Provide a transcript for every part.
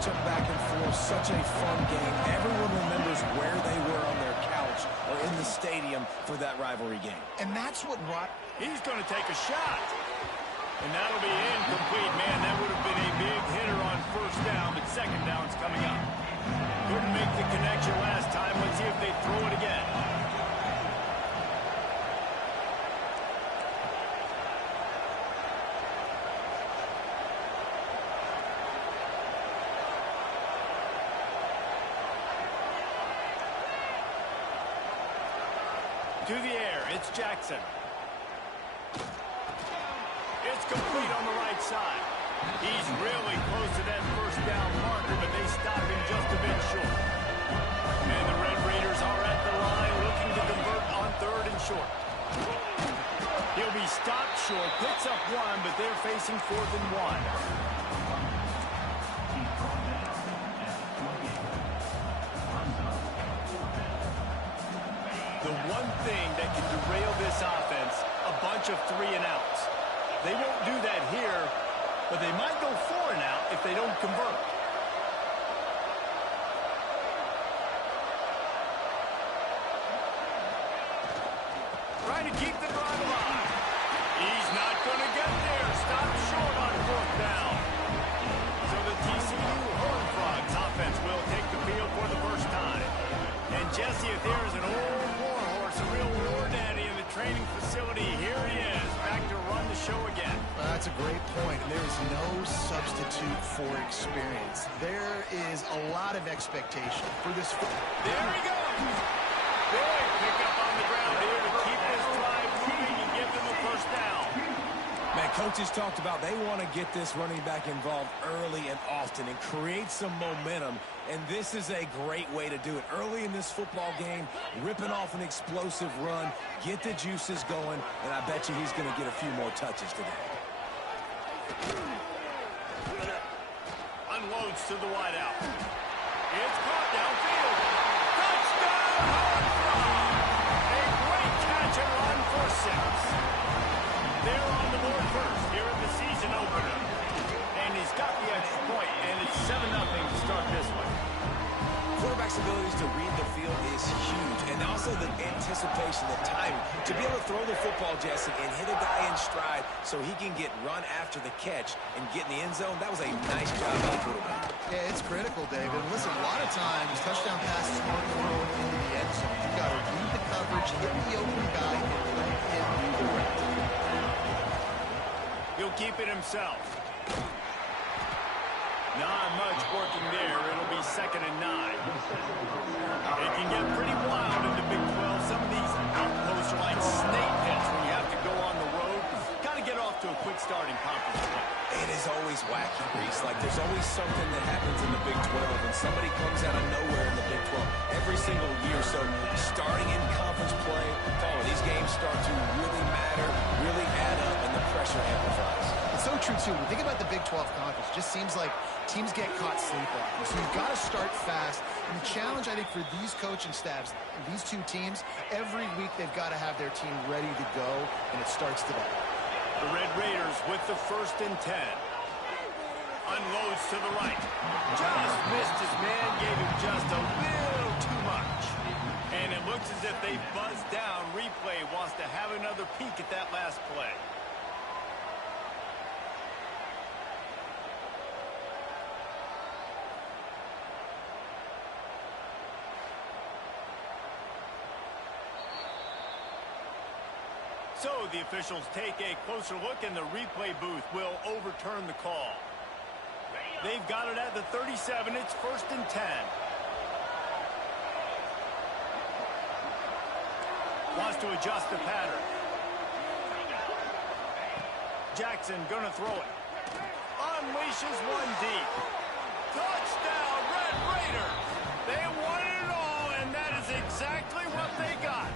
such a back and forth, such a fun game. Everyone remembers where they were on their couch or in the stadium for that rivalry game. And that's what he's going to take a shot. And that'll be incomplete. Man, that would have been a big hitter on first down, but second down's coming up. Couldn't make the connection last time. Let's see if they throw it again. To the air, it's Jackson. It's complete on the right side. He's really close to that first down marker, but they stop him just a bit short. And the Red Raiders are at the line looking to convert on third and short. He'll be stopped short, picks up one, but they're facing fourth and one. The one thing that can derail this offense, a bunch of 3-and-outs. They won't do that here, but they might go 4-and-out if they don't convert. Trying to keep the drive alive. He's not going to get there. Stop short on fourth down. So the TCU Horned Frogs offense will take the field for the first time. And Jesse, if there is an old war horse, a real war daddy in the training facility, here he is, back to run the show again. That's a great point. There is no substitute for experience. There is a lot of expectation for this. There he goes. Big pickup on the ground here to keep this drive moving and give them a first down. Man, coaches talked about they want to get this running back involved early and often and create some momentum, and this is a great way to do it. Early in this football game, ripping off an explosive run, get the juices going, and I bet you he's going to get a few more touches today. Unloads to the wideout. It's caught downfield. Touchdown, Horned Frogs! A great catch and run for 6. They're on the board first here at the season opener. And he's got the extra point, and it's 7-0 to start this one. Quarterback's abilities to read the field is huge, and also the anticipation, the timing. To be able to throw the football, Jesse, and hit a guy in stride so he can get run after the catch and get in the end zone, that was a nice job by the quarterback. Yeah, it's critical, David. Listen, a lot of times, touchdown passes aren't thrown into the end zone. You've got to read the coverage, hit the open guy, and let him do the rest. He'll keep it himself. Not much working there. It'll be 2nd and 9. It can get pretty wild in the Big 12. Some of these outposts are like snake pits when you have to go on the road. Got to get off to a quick start in conference play. It is always wacky, Reese. Like, there's always something that happens in the Big 12, and somebody comes out of nowhere in the Big 12 every single year. So starting in conference play, these games start to really matter, really add up, and the pressure amplifies. It's so true, too. When you think about the Big 12 conference, it just seems like teams get caught sleepwalking. So you've got to start fast. And the challenge, I think, for these coaching staffs, these two teams, every week they've got to have their team ready to go, and it starts today. The Red Raiders with the 1st and 10. Unloads to the right. Just missed his man, gave him just a little too much. And it looks as if they buzzed down. Replay wants to have another peek at that last play. So the officials take a closer look, and the replay booth will overturn the call. They've got it at the 37. It's 1st and 10. Wants to adjust the pattern. Jackson gonna throw it. Unleashes one deep. Touchdown, Red Raiders! They wanted it all, and that is exactly what they got.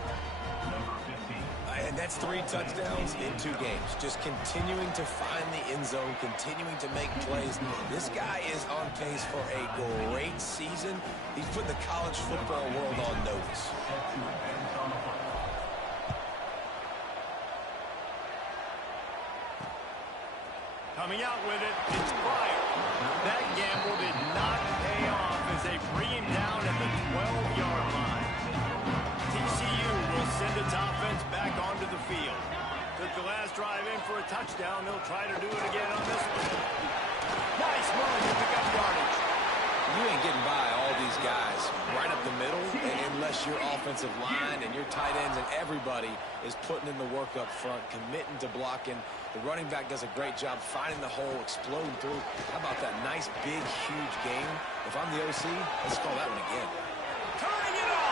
And that's 3 touchdowns in 2 games. Just continuing to find the end zone, continuing to make plays. This guy is on pace for a great season. He's put the college football world on notice. Coming out with it, it's Pryor. That gamble did not for a touchdown. They'll try to do it again on this one. Nice move to pick up yardage. You ain't getting by all these guys right up the middle unless your offensive line and your tight ends and everybody is putting in the work up front, committing to blocking. The running back does a great job finding the hole, exploding through. How about that nice, big, huge game? If I'm the OC, let's call that one again. Turning it on.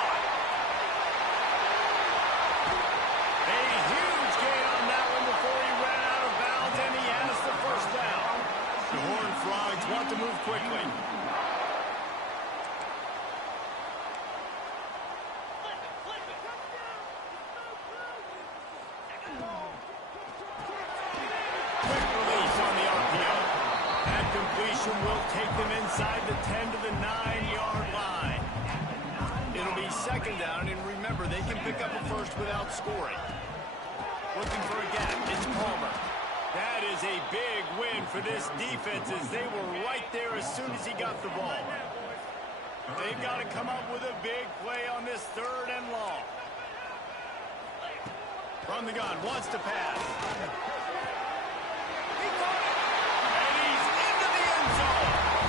A huge gain on that one before he ran out of bounds, and he has the first down. The Horned Frogs want to move quickly. Will take them inside the 10 to the 9-yard line. It'll be second down, and remember, they can pick up a first without scoring. Looking for a gap. It's Palmer. That is a big win for this defense as they were right there as soon as he got the ball. They've got to come up with a big play on this 3rd and long. From the gun, wants to pass. He caught it.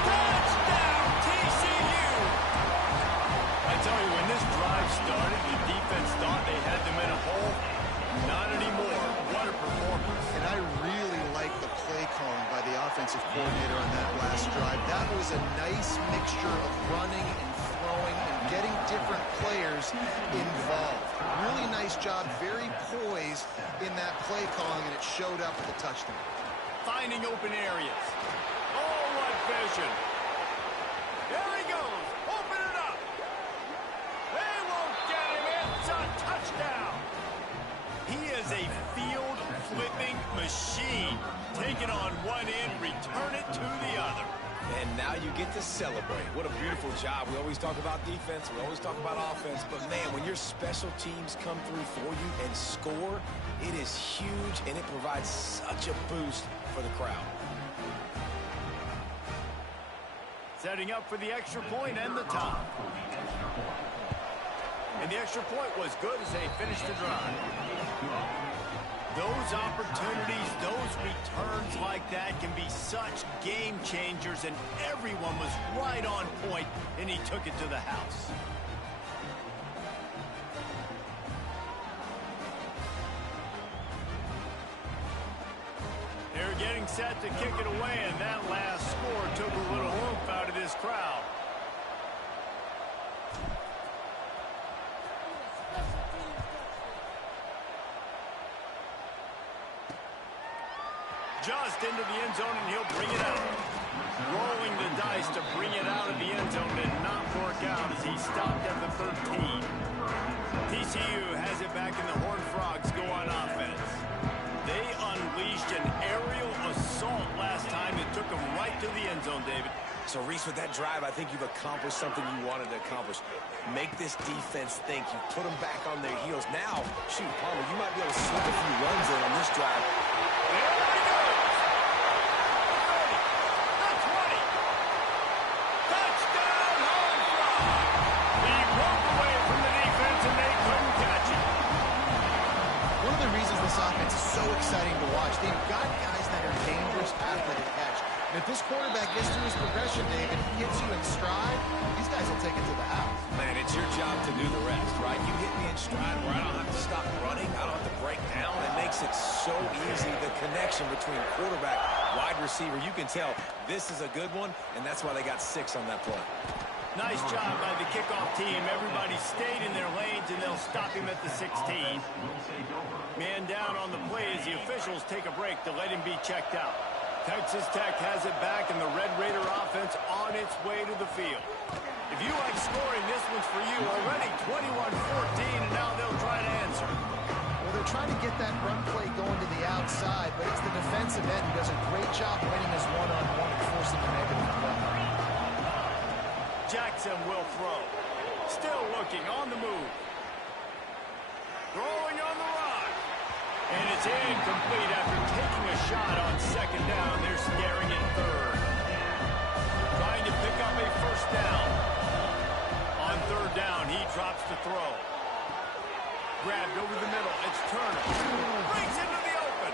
Touchdown, TCU! I tell you, when this drive started, the defense thought they had them in a hole. Not anymore. What a performance. And I really like the play calling by the offensive coordinator on that last drive. That was a nice mixture of running and throwing and getting different players involved. Really nice job, very poised in that play calling, and it showed up with the touchdown. Finding open areas. Oh, what vision. There he goes. Open it up. They won't get him. It's a touchdown. He is a field-flipping machine. Take it on one end, return it to the other. And now you get to celebrate. What a beautiful job. We always talk about defense. We always talk about offense. But, man, when your special teams come through for you and score, it is huge, and it provides such a boost for the crowd. Setting up for the extra point and the top. And the extra point was good as they finished the drive. Those opportunities, those returns like that can be such game changers, and everyone was right on point, and he took it to the house. They're getting set to kick it away, and that last score took a little oomph out of this crowd. Just into the end zone, and he'll bring it out. Rolling the dice to bring it out of the end zone did not work out as he stopped at the 13. TCU has it back, and the Horned Frogs go on offense. They unleashed an aerial assault last time that took them right to the end zone, David. So, Reese, with that drive, I think you've accomplished something you wanted to accomplish. Make this defense think. You put them back on their heels. Now, shoot, Palmer, you might be able to slip a few runs in on this drive. There he goes. The 20. Touchdown, Horned Frogs. He broke away from the defense, and they couldn't catch him. One of the reasons this offense is so exciting to watch, they've got guys that are dangerous after the catch. And if this quarterback gets through his progression, David, hits you in stride, these guys will take it to the house. Man, it's your job to do the rest, right? You hit me in stride where I don't have to stop running. I don't have to break down. It makes it so easy, the connection between quarterback, wide receiver. You can tell this is a good one, and that's why they got 6 on that play. Nice job by the kickoff team. Everybody stayed in their lanes, and they'll stop him at the 16. Man down on the play as the officials take a break to let him be checked out. Texas Tech has it back, and the Red Raider offense on its way to the field. If you like scoring, this one's for you. Already 21-14, and now they'll try to answer. Well, they're trying to get that run play going to the outside, but it's the defensive end who does a great job winning his one-on-one and forcing the negative play. Jackson will throw. Still looking on the move. Throwing on the run. And it's incomplete after taking a shot on second down. They're scaring in third. Trying to pick up a first down. On third down, he drops to throw. Grabbed over the middle. It's Turner. Brings into the open.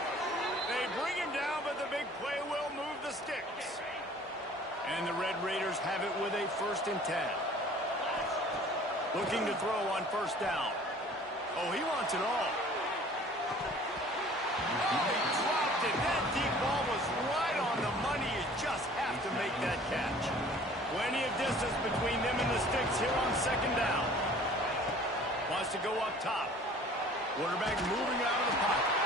And the Red Raiders have it with a 1st and 10. Looking to throw on 1st down. Oh, he wants it all. Oh, he dropped it. That deep ball was right on the money. You just have to make that catch. Plenty of distance between them and the sticks here on 2nd down. Wants to go up top. Quarterback moving out of the pocket.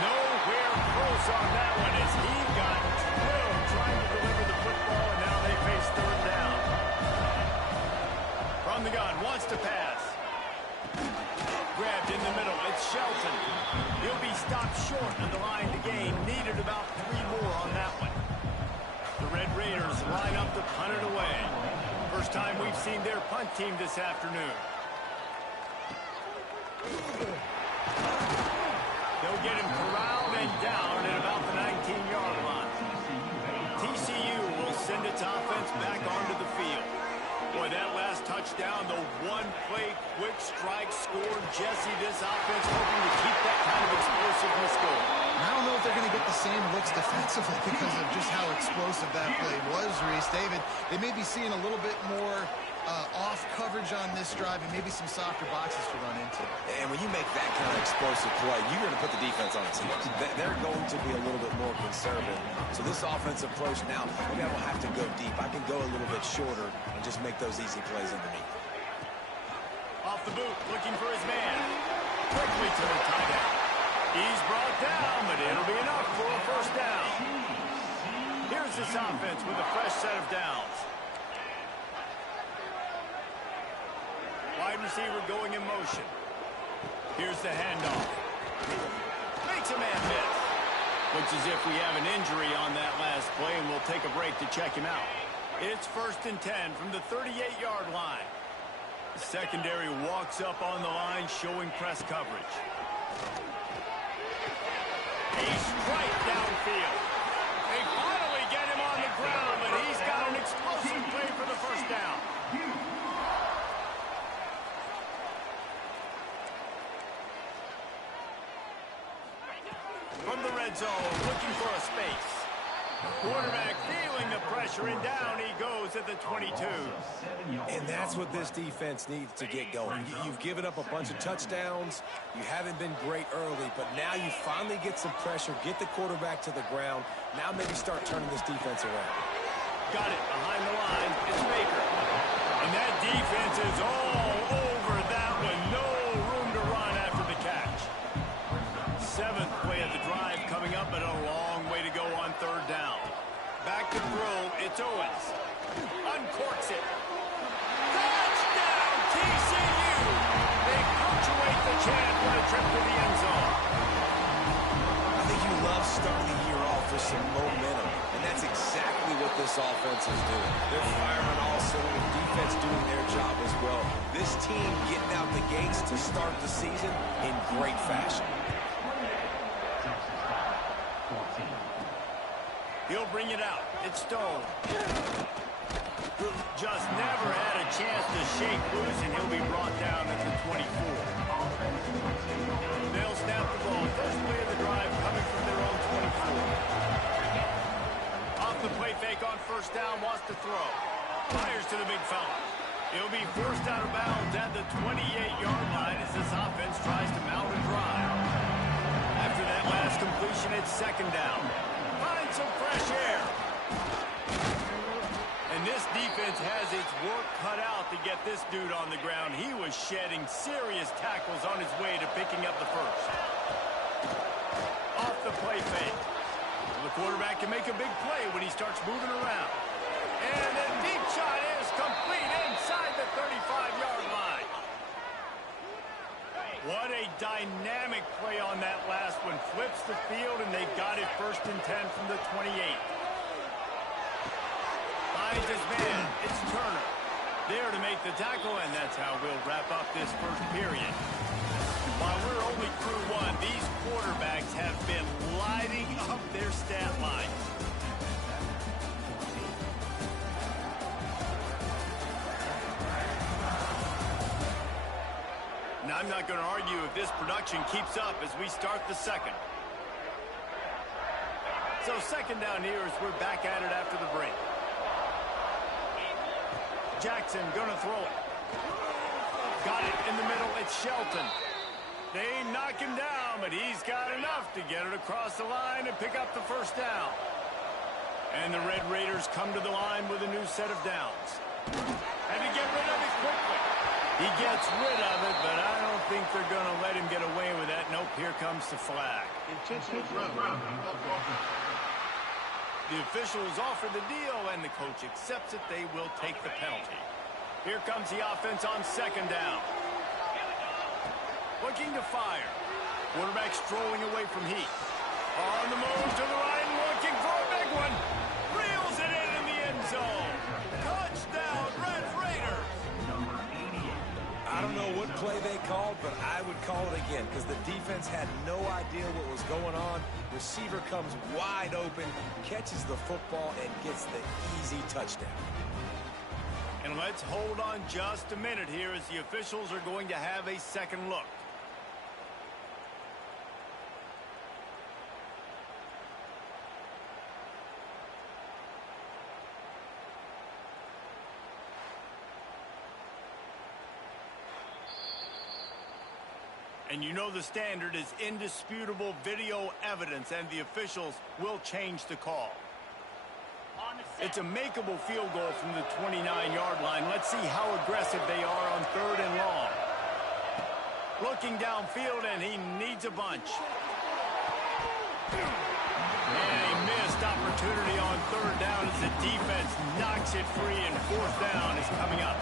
Nowhere close on that one as he got drilled trying to deliver the football, and now they face 3rd down. From the gun, wants to pass. Grabbed in the middle. It's Shelton. He'll be stopped short of the line to gain. Needed about 3 more on that one. The Red Raiders line up to punt it away. First time we've seen their punt team this afternoon. They'll get him corralled and down at about the 19-yard line. TCU will send its offense back onto the field. Boy, that last touchdown, the one-play quick strike scored. Jesse, this offense hoping to keep that kind of explosiveness going. I don't know if they're going to get the same looks defensively because of just how explosive that play was, Reese. David, they may be seeing a little bit more off coverage on this drive and maybe some softer boxes to run into. And when you make that kind of explosive play, you're going to put the defense on its heels. They're going to be a little bit more conservative. So this offensive approach now, maybe I don't have to go deep. I can go a little bit shorter and just make those easy plays underneath. Off the boot, looking for his man. Quickly to the tight end. He's brought down, but it'll be enough for a 1st down. Here's this offense with a fresh set of downs. Wide receiver going in motion. Here's the handoff. Makes a man miss. Looks as if we have an injury on that last play, and we'll take a break to check him out. It's 1st and 10 from the 38-yard line. The secondary walks up on the line, showing press coverage. He's right downfield. They finally get him on the ground, but he's got an explosive play for the 1st down. From the red zone, looking for a space. Quarterback feeling the pressure, and down he goes at the 22. And that's what this defense needs to get going. You've given up a bunch of touchdowns. You haven't been great early, but now you finally get some pressure, get the quarterback to the ground. Now maybe start turning this defense around. Got it behind the line. It's Baker. And that defense is all over that one. No room to run after the catch. 7th play of the drive coming up, but a long way to go on 3rd down. Back to throw. It's Owens. Uncorks it. Touchdown, TCU! They punctuate the chant for a trip to the end zone. I think you love starting the year off with some momentum, and that's exactly what this offense is doing. They're firing all cylinders, defense doing their job as well. This team getting out the gates to start the season in great fashion. He'll bring it out. It's Stone. Just never had a chance to shake loose, and he'll be brought down at the 24. They'll snap the ball. First play of the drive coming from their own 24. Off the play fake on 1st down, wants to throw. Fires to the big fella. He'll be forced out of bounds at the 28-yard line as this offense tries to mount a drive. After that last completion, it's 2nd down. Find some fresh air. And this defense has its work cut out to get this dude on the ground. He was shedding serious tackles on his way to picking up the 1st. Off the play fake. The quarterback can make a big play when he starts moving around. And the deep shot is complete inside the 35-yard line. What a dynamic play on that last one. Flips the field, and they got it 1st and 10 from the 28. Finds his man. It's Turner. There to make the tackle, and that's how we'll wrap up this 1st period. While we're only through 1, these quarterbacks have been lighting up their stat line. And I'm not going to argue if this production keeps up as we start the 2nd. So 2nd down here as we're back at it after the break. Jackson gonna throw it. Got it in the middle. It's Shelton. They knock him down, but he's got enough to get it across the line and pick up the first down. And the Red Raiders come to the line with a new set of downs. And to get rid of it quickly. He gets rid of it, but I don't think they're going to let him get away with that. Nope, here comes the flag. The officials offer the deal, and the coach accepts it. They will take the penalty. Here comes the offense on second down. Looking to fire. Quarterback strolling away from Heath. On the move to the right, looking for a big one. Reels it in the end zone. Touchdown, Red Raiders. I don't know what play they called, but I would call it again because the defense had no idea what was going on. Receiver comes wide open, catches the football, and gets the easy touchdown. And let's hold on just a minute here as the officials are going to have a second look. And you know the standard is indisputable video evidence, and the officials will change the call. It's a makeable field goal from the 29-yard line. Let's see how aggressive they are on third and long. Looking downfield, and he needs a bunch. And a missed opportunity on third down as the defense knocks it free, and fourth down is coming up.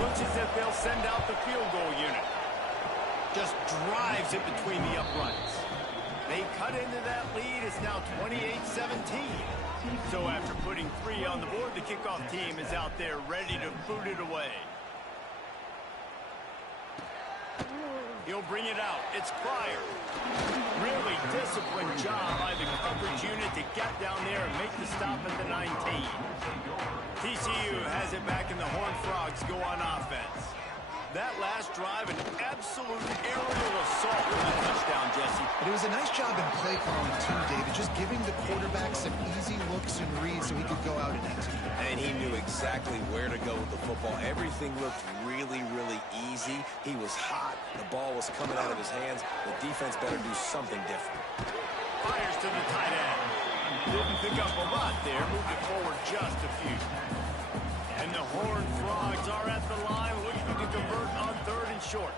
Looks as if they'll send out the field goal unit. Just drives it between the uprights. They cut into that lead. It's now 28-17. So after putting 3 on the board, the kickoff team is out there ready to boot it away. He'll bring it out. It's Pryor. Really disciplined job by the coverage unit to get down there and make the stop at the 19. TCU has it back, and the Horned Frogs go on offense. That last drive, an absolute aerial assault with a touchdown, Jesse. But it was a nice job in play calling, too, David. Just giving the quarterback some easy looks and reads so he could go out and execute. And he knew exactly where to go with the football. Everything looked really, really easy. He was hot. The ball was coming out of his hands. The defense better do something different. Fires to the tight end. Didn't pick up a lot there. Moved it forward just a few. And the Horned Frogs are at the line looking to convert on third and short.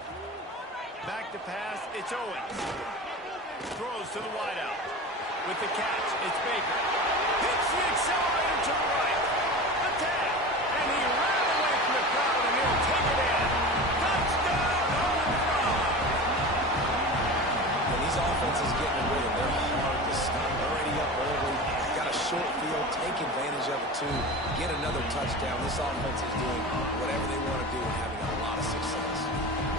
Back to pass, it's Owens. Throws to the wideout. With the catch, it's Baker. Hits the accelerator to the right. The tag. And he ran away from the crowd, and he'll take it in. Touchdown, Horned Frogs. When these offenses get in the rhythm, they're hard to stop. Already up early. Got a short field. Take advantage of it, too. Get another touchdown. This offense is doing whatever they want to do and having a lot of success.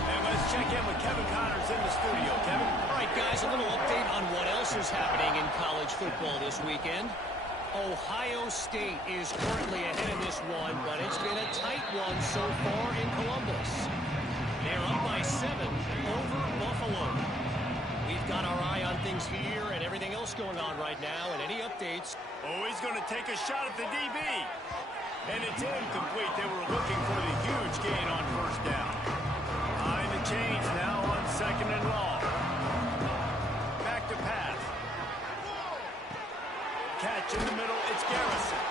And let's check in with Kevin Connors in the studio. Kevin? All right, guys, a little update on what else is happening in college football this weekend. Ohio State is currently ahead in this one, but it's been a tight one so far in Columbus. They're up by 7 over Buffalo. We've got our eye on things here and everything else going on right now, and any updates. Oh, he's going to take a shot at the DB. And it's incomplete. They were looking for the huge gain on first down. Behind the chains now on second and long. Back to pass. Catch in the middle. It's Garrison.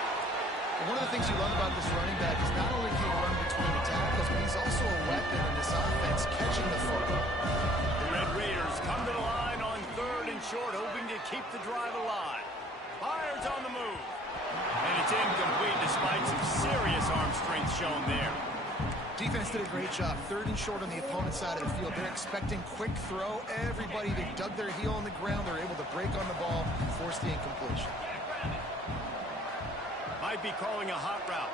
One of the things you love about this running back is not only can he run between the tackles, but he's also a weapon in this offense, catching the football. The Red Raiders come to the line on third and short, hoping to keep the drive alive. Fires on the move. And it's incomplete despite some serious arm strength shown there. Defense did a great job. Third and short on the opponent's side of the field. They're expecting quick throw. Everybody, they dug their heel on the ground. They're able to break on the ball, force the incompletion. Might be calling a hot route.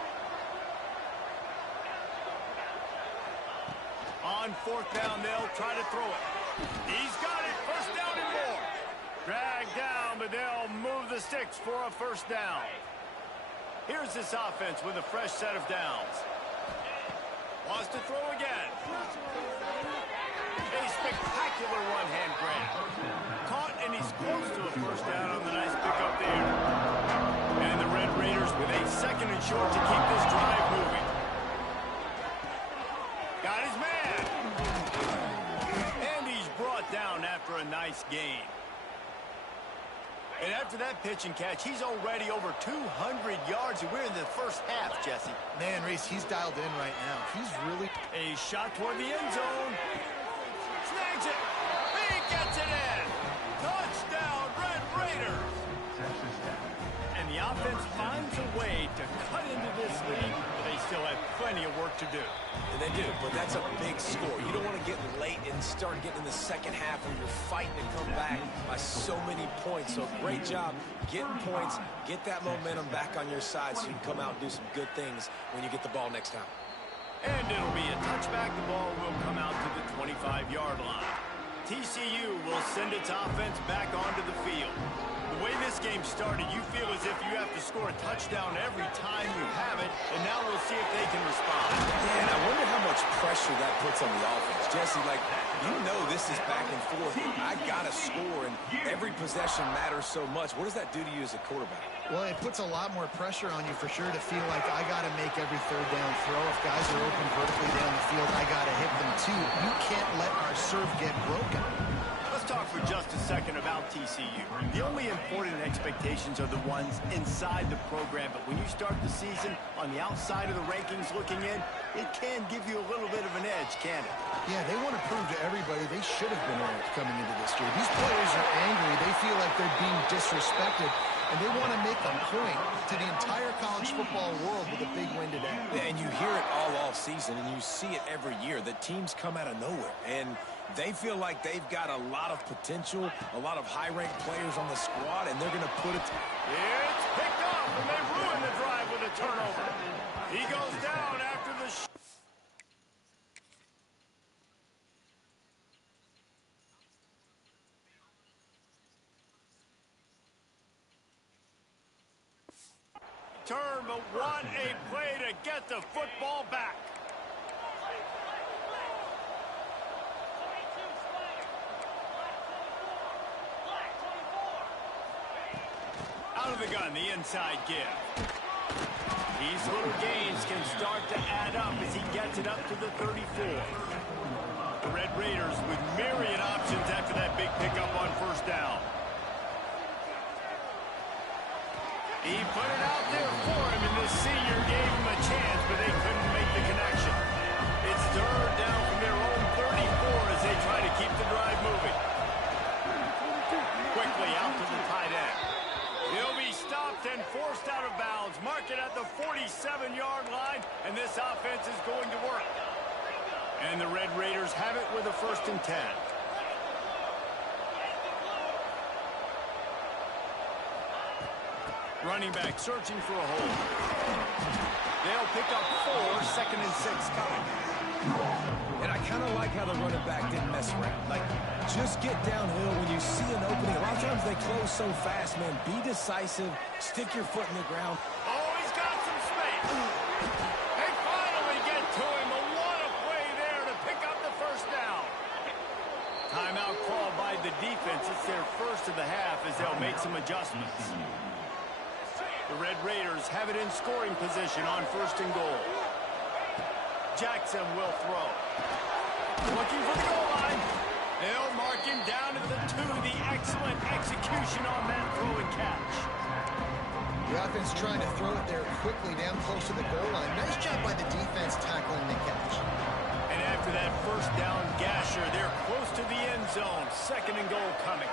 On fourth down, they'll try to throw it. He's got it. First down and more. Dragged down, but they'll move the sticks for a first down. Here's this offense with a fresh set of downs. Wants to throw again. A spectacular one-hand grab. Caught, and he's close to a first down on the nice pickup there. And the Red Raiders with a second and short to keep this drive moving. And after that pitch and catch, he's already over 200 yards, and we're in the first half, Jesse. Man, Reese, he's dialed in right now. He's really... A shot toward the end zone. Snags it. He gets it in. Touchdown, Red Raiders. And the offense finds a way to cut into this lead, but they still have plenty of work to do. And they do, but that's a big score. You don't want to get late and start getting in the second half when you're fighting to come back by so many points. So great job getting points, get that momentum back on your side so you can come out and do some good things when you get the ball next time. And it'll be a touchback. The ball will come out to the 25-yard line. TCU will send its offense back onto the field. The way this game started, you feel as if you have to score a touchdown every time you have it, and now we'll see if they can respond. Yeah, and I wonder how much pressure that puts on the offense. Jesse, like, you know this is back and forth. I got to score, and every possession matters so much. What does that do to you as a quarterback? Well, it puts a lot more pressure on you for sure to feel like I got to make every third down throw. If guys are open vertically down the field, I got to hit them too. You can't let our serve get broken. Let's talk for just a second about TCU. The only important expectations are the ones inside the program, but when you start the season on the outside of the rankings looking in, it can give you a little bit of an edge, can it? Yeah, they want to prove to everybody they should have been ranked coming into this year. These players are angry. They feel like they're being disrespected, and they want to make a point to the entire college football world with a big win today. Yeah, and you hear it all off season, and you see it every year. The teams come out of nowhere, and they feel like they've got a lot of potential, a lot of high-ranked players on the squad, and they're going to put it... It's picked up, and they ruin the drive with a turnover. He goes down after the... Turn, but what a play to get the football back. Out of the gun, the inside give. These little gains can start to add up as he gets it up to the 34. The Red Raiders with myriad options after that big pickup on first down. He put it out there for him, and the senior gave him a chance, but they couldn't make the connection. It's third down from their own 34 as they try to keep the drive moving. Quickly out to the tight end. He'll be stopped and forced out of bounds. Mark it at the 47-yard line, and this offense is going to work. And the Red Raiders have it with a 1st and 10. Running back searching for a hole. They'll pick up 4, 2nd and 6 coming. And I kind of like how the running back didn't mess around. Like, just get downhill when you see an opening. A lot of times they close so fast, man. Be decisive. Stick your foot in the ground. Oh, he's got some space. They finally get to him. But what a play there to pick up the 1st down. Timeout called by the defense. It's their first of the half as they'll make some adjustments. The Red Raiders have it in scoring position on 1st and goal. Jackson will throw. Looking for the goal line. They'll mark him down at the 2. The excellent execution on that throw and catch. The offense trying to throw it there quickly down close to the goal line. Nice job by the defense tackling the catch. And after that 1st down gasher, they're close to the end zone. 2nd and goal coming.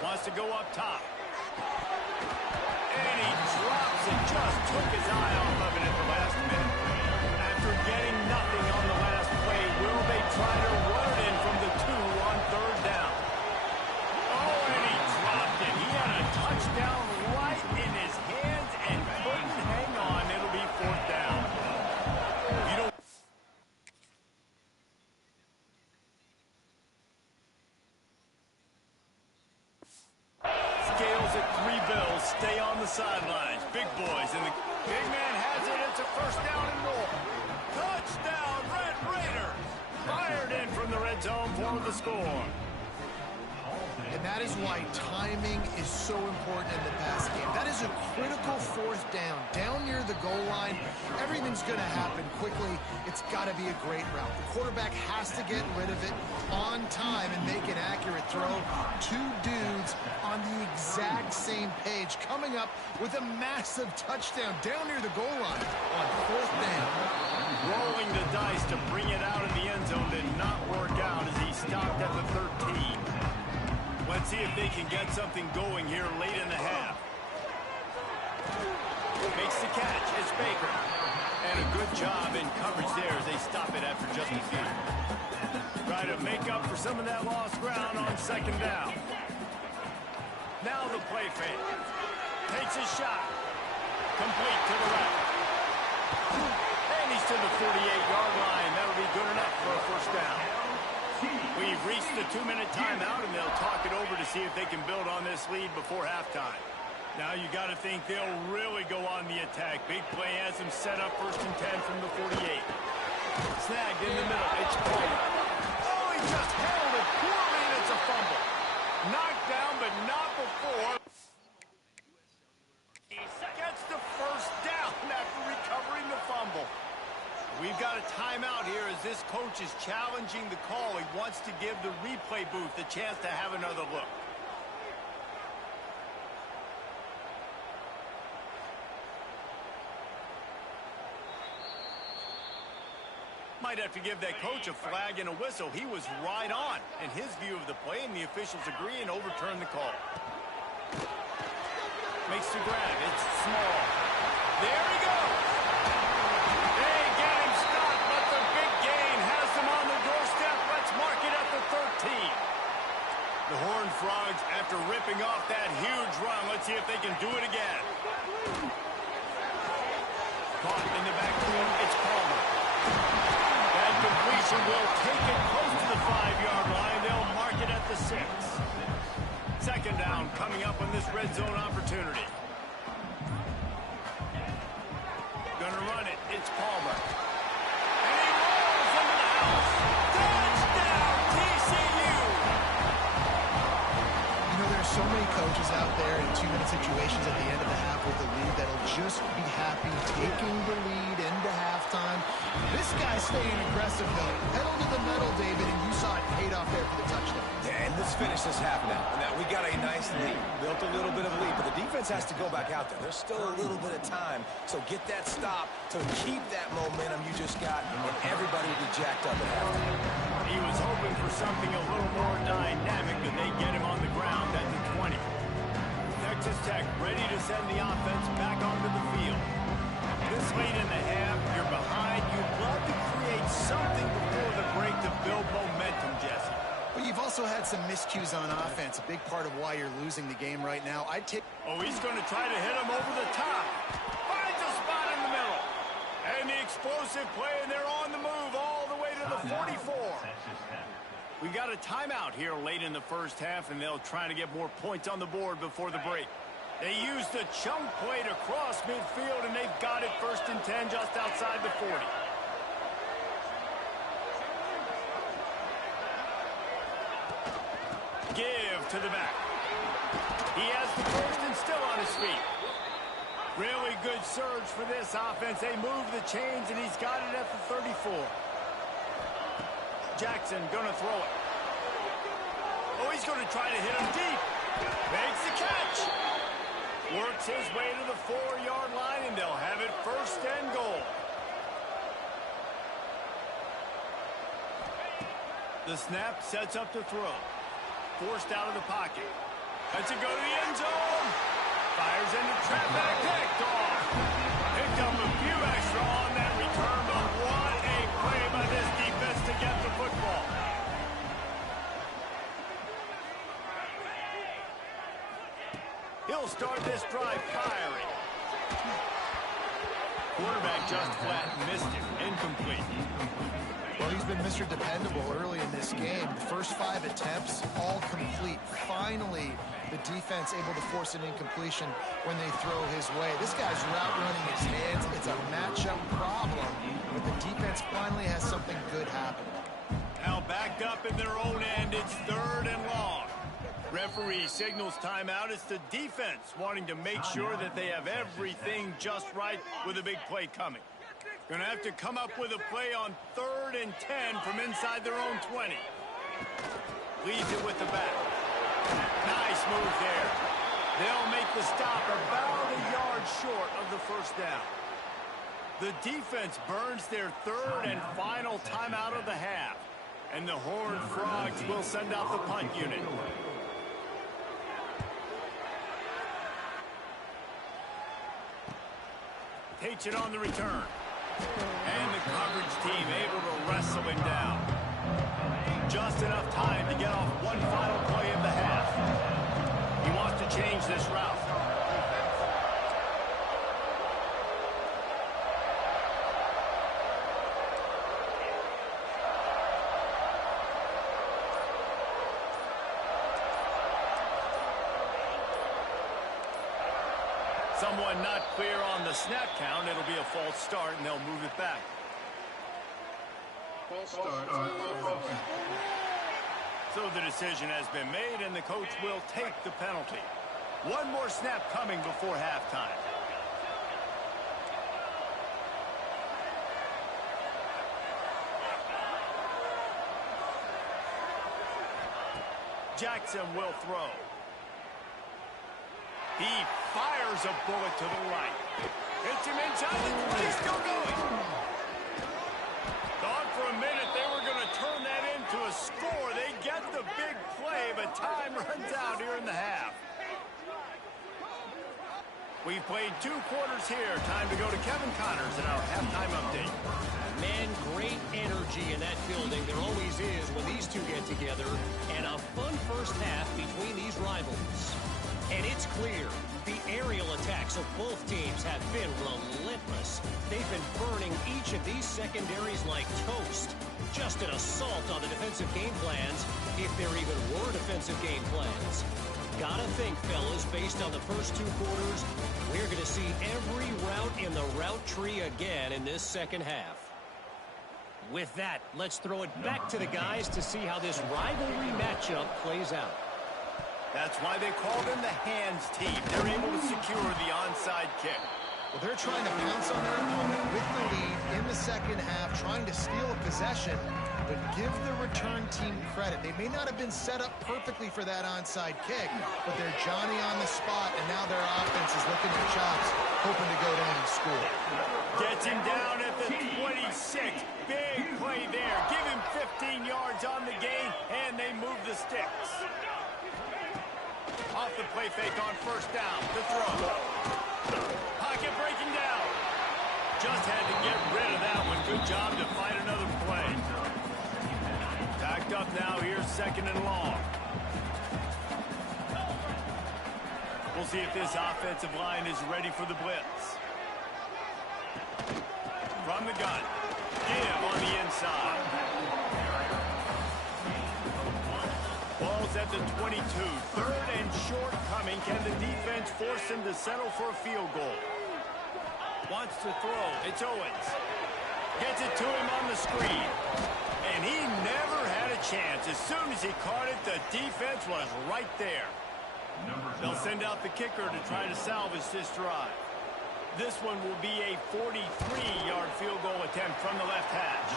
Wants to go up top. And he drops it. Just took his eye off of it at the last minute. After getting nothing on the last play, will they try to run it in from the 2 on 3rd down? Oh, and he dropped it. He had a touchdown right in his hands and couldn't hang on. It'll be 4th down. You don't... Scales at 3 bills. Stay on the sidelines. Big boys. And the big man has it. It's a 1st down and more. Touchdown, Red Raiders. Fired in from the red zone for the score. And that is why timing is so important in the pass game. That is a critical 4th down. Down near the goal line, everything's going to happen quickly. It's got to be a great route. The quarterback has to get rid of it on time and make an accurate throw. Two dudes on the exact same page coming up with a massive touchdown down near the goal line on 4th down. Rolling the dice to bring it out in the end zone did not work out as he stopped at the 13. Let's see if they can get something going here late in the half. Makes the catch. It's Baker. And a good job in coverage there as they stop it after just a few. Try to make up for some of that lost ground on 2nd down. Now the play fake. Takes a shot. Complete to the left. And he's to the 48-yard line. That'll be good enough for a 1st down. We've reached the 2-minute timeout, and they'll talk it over to see if they can build on this lead before halftime. Now you got to think they'll really go on the attack. Big play has them set up 1st and 10 from the 48. Snagged in the middle. It's Paul. Oh, he just held it poorly, and it's a fumble. Knocked down, but not before. He gets the 1st down after recovering the fumble. We've got a timeout here as this coach is challenging the call. He wants to give the replay booth the chance to have another look. Might have to give that coach a flag and a whistle. He was right on in his view of the play, and the officials agree and overturn the call. Makes the grab. It's Small. There he goes. They get him stopped, but the big gain has them on the doorstep. Let's mark it at the 13. The Horned Frogs, after ripping off that huge run, let's see if they can do it again. Caught in the backfield. It's Palmer. Completion will take it close to the 5-yard line. They'll mark it at the 6. 2nd down coming up on this red zone opportunity. Gonna run it. It's Palmer. And he rolls into the house. Touchdown, TCU! You know, there's so many coaches out there in 2-minute situations at the end of the half with the lead that'll just be happy taking the lead into halftime. This guy's staying aggressive, though. Pedal to the metal, David, and you saw it paid off there for the touchdown. Yeah, and let's finish this half now. Now, we got a nice lead. Built a little bit of a lead, but the defense has to go back out there. There's still a little bit of time, so get that stop to keep that momentum you just got, and everybody will be jacked up at halftime. He was hoping for something a little more dynamic, and they get him on the ground at the 20. Texas Tech ready to send the offense back onto the field. This late in the half, you're behind. You'd love to create something before the break to build momentum, Jesse. But you've also had some miscues on offense, a big part of why you're losing the game right now. Oh, he's going to try to hit him over the top. Finds a spot in the middle. And the explosive play, and they're on the move all the way to the 44. We got a timeout here late in the 1st half, and they'll try to get more points on the board before the break. They used a chunk play to cross midfield, and they've got it 1st and 10 just outside the 40. Give to the back. He has the 1st and still on his feet. Really good surge for this offense. They move the chains, and he's got it at the 34. Jackson gonna throw it. Oh, he's gonna try to hit him deep. Makes the catch. Works his way to the 4-yard line, and they'll have it 1st and goal. The snap sets up the throw. Forced out of the pocket. Lets it go to the end zone. Fires into traffic. Picked off. Picked up a few extra on that return, but what a play by this defense to get the football. He'll start this drive firing. Quarterback just flat missed it. Incomplete. Well, he's been Mr. Dependable early in this game. The first 5 attempts, all complete. Finally, the defense able to force an incompletion when they throw his way. This guy's route running his hands. It's a matchup problem, but the defense finally has something good happen. Now backed up in their own end. It's 3rd and long. Referee signals timeout. It's the defense wanting to make sure that they have everything just right with a big play coming. Gonna have to come up with a play on 3rd and 10 from inside their own 20. Leads it with the back. Nice move there. They'll make the stop about a yard short of the first down. The defense burns their 3rd and final timeout of the half. And the Horned Frogs will send out the punt unit. Takes it on the return. And the coverage team able to wrestle him down. Just enough time to get off one final play of the half. He wants to change this route. Someone not clear on the snap count. It'll be a false start, and they'll move it back. False start. So the decision has been made, and the coach will take the penalty. One more snap coming before halftime. Jackson will throw. He fires a bullet to the right. Hits him inside the 20. Still going. Thought for a minute they were going to turn that into a score. They get the big play, but time runs out here in the half. We've played 2 quarters here. Time to go to Kevin Connors in our halftime update. Man, great energy in that building. There always is when these two get together. And a fun first half between these rivals. And it's clear, the aerial attacks of both teams have been relentless. They've been burning each of these secondaries like toast. Just an assault on the defensive game plans, if there even were defensive game plans. Gotta think, fellas, based on the first 2 quarters, we're going to see every route in the route tree again in this second half. With that, let's throw it back to the guys to see how this rivalry matchup plays out. That's why they call them the hands team. They're able to secure the onside kick. Well, they're trying to pounce on their opponent with the lead in the second half, trying to steal a possession, but give the return team credit. They may not have been set up perfectly for that onside kick, but they're Johnny on the spot, and now their offense is looking at chops, hoping to go down and score. Gets him down at the 26. Big play there. Give him 15 yards on the gain, and they move the sticks. Off the play fake on first down. The throw. Pocket breaking down. Just had to get rid of that one. Good job to find another play. Backed up now. Here's 2nd and long. We'll see if this offensive line is ready for the blitz. From the gun. Give on the inside. Ball's at the 22. 3rd and short coming. Can the defense force him to settle for a field goal? Wants to throw. It's Owens. Gets it to him on the screen. And he never had a chance. As soon as he caught it, the defense was right there. They'll send out the kicker to try to salvage this drive. This one will be a 43-yard field goal attempt from the left hash.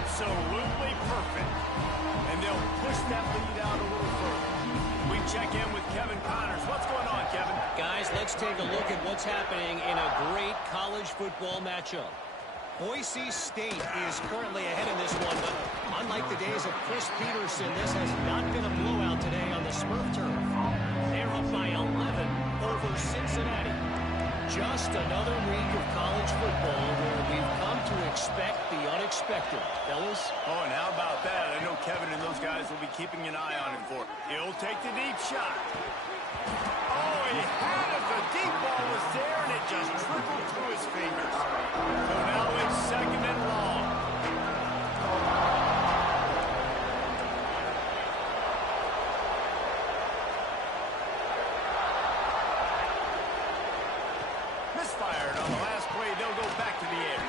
Absolutely perfect. And they'll push that lead out a little further. We check in with Kevin Connors. What's going on, Kevin? Guys, let's take a look at what's happening in a great college football matchup. Boise State is currently ahead in this one, but unlike the days of Chris Peterson, this has not been a blowout today on the Smurf turf. They're up by 11 over Cincinnati. Just another week of college football where we've come to expect the unexpected. Fellas? Oh, and how about that? I know Kevin and those guys will be keeping an eye on him for it. He'll take the deep shot. Oh, he had it. The deep ball was there, and it just trickled through his fingers. So now it's 2nd and long. Misfired on the last play. They'll go back to the air.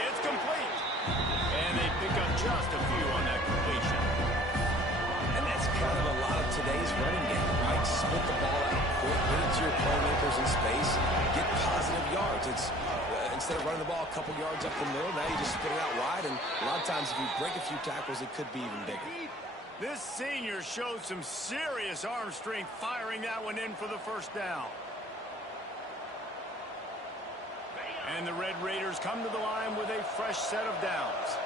It's complete. And they pick up just a few on that completion. And that's kind of a lot today's running game, right? Split the ball out quick, get it to your playmakers in space, get positive yards. It's instead of running the ball a couple yards up the middle, now you just split it out wide, and a lot of times if you break a few tackles, it could be even bigger. This senior showed some serious arm strength firing that one in for the first down. And the Red Raiders come to the line with a fresh set of downs.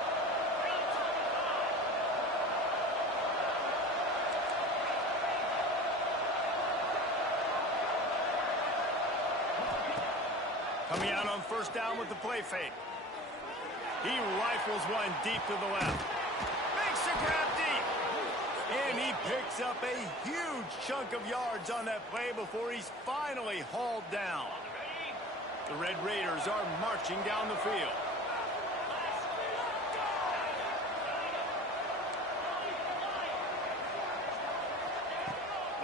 Coming out on first down with the play fake. He rifles one deep to the left. Makes a grab deep. And he picks up a huge chunk of yards on that play before he's finally hauled down. The Red Raiders are marching down the field.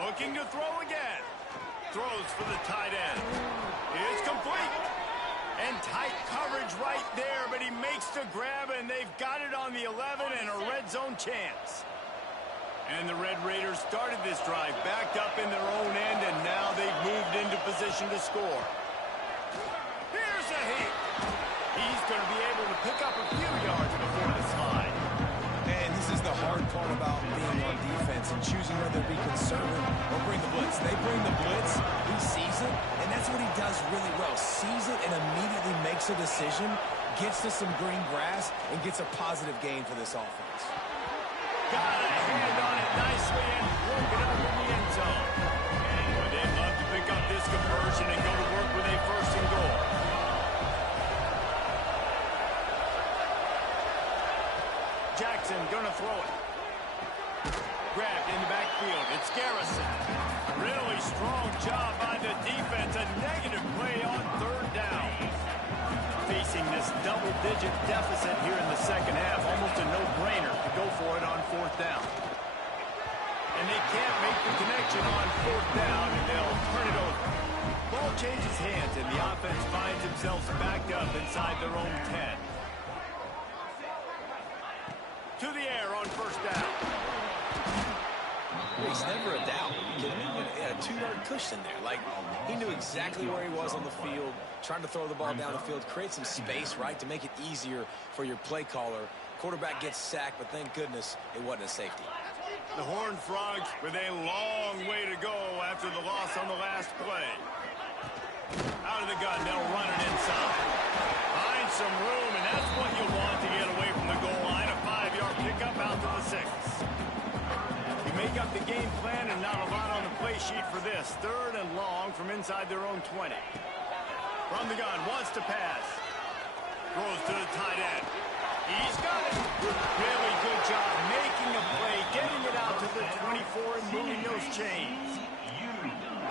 Looking to throw again. Throws for the tight end. It's complete. And tight coverage right there, but he makes the grab, and they've got it on the 11 and a red zone chance. And the Red Raiders started this drive backed up in their own end, and now they've moved into position to score. Here's a hit. He's going to be able to pick up a few yards before the slide. And this is the hard part about being on defense and choosing whether to be conservative or bring the blitz. They bring the blitz, he sees it, and that's what he does really well. Sees it and immediately makes a decision, gets to some green grass, and gets a positive gain for this offense. Got a hand on it nicely and broke it up in the end zone. But they'd love to pick up this conversion and go to work with a first and goal. Jackson gonna throw it. Grabbed in the backfield. It's Garrison. Really strong job by the defense. A negative play on third down. Facing this double-digit deficit here in the second half. Almost a no-brainer to go for it on fourth down. And they can't make the connection on fourth down, and they'll turn it over. Ball changes hands, and the offense finds themselves backed up inside their own 10. To the air on first down. He's never a doubt. He had a 2-yard cushion there. Like, he knew exactly where he was on the field, trying to throw the ball down the field, create some space, right, to make it easier for your play caller. Quarterback gets sacked, but thank goodness it wasn't a safety. The Horned Frogs with a long way to go after the loss on the last play. Out of the gun, they'll run it inside. Find some room, and that's what you want to get away from the goal line. A 5-yard pickup out to the 6. You make up the game plan and not a lot on the play sheet for this. Third and long from inside their own 20. From the gun, wants to pass. Throws to the tight end. He's got it. Really good job making a play, getting it out to the 24 and moving those chains.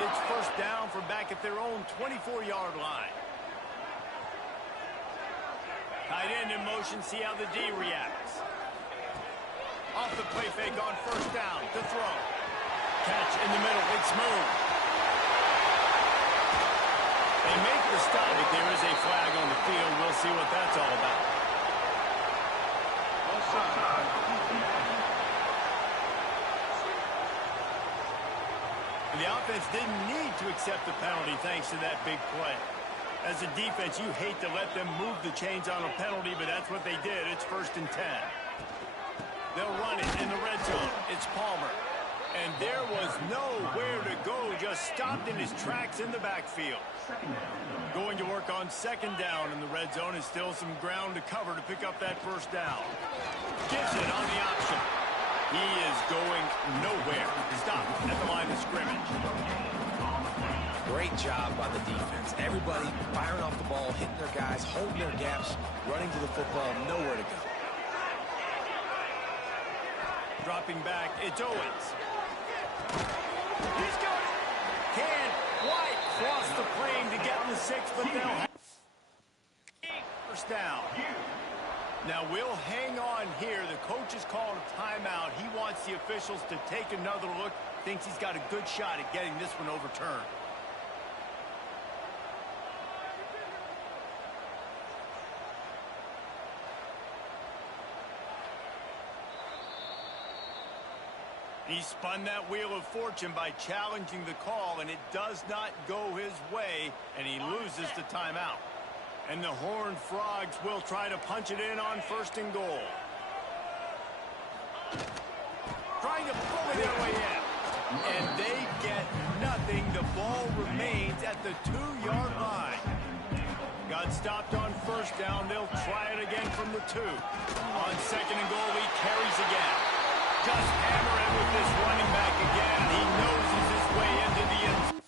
It's first down from back at their own 24-yard line. Tight end in motion, see how the D reacts. Off the play fake on first down to throw. Catch in the middle, it's smooth. They make the stop, but there is a flag on the field. We'll see what that's all about. The offense didn't need to accept the penalty thanks to that big play. As a defense, you hate to let them move the chains on a penalty, but that's what they did. It's first and 10. They'll run it in the red zone. It's Palmer. And there was nowhere to go, just stopped in his tracks in the backfield. Going to work on second down in the red zone is still some ground to cover to pick up that first down. Gives it on the option. He is going nowhere. Stop at the line of scrimmage. Great job by the defense. Everybody firing off the ball, hitting their guys, holding their gaps, running to the football, nowhere to go. Dropping back, it's Owens. He's got it. Can White cross the plane to get the 6, but they'll have first down. Now we'll hang on here. The coach has called a timeout. He wants the officials to take another look. Thinks he's got a good shot at getting this one overturned. He spun that wheel of fortune by challenging the call, and it does not go his way, and he loses the timeout. And the Horned Frogs will try to punch it in on 1st and goal. Trying to bully their way in. And they get nothing. The ball remains at the 2-yard line. Got stopped on 1st down. They'll try it again from the 2. On 2nd and goal, he carries again. Just hammer it with this running back again. He noses his way into the end zone.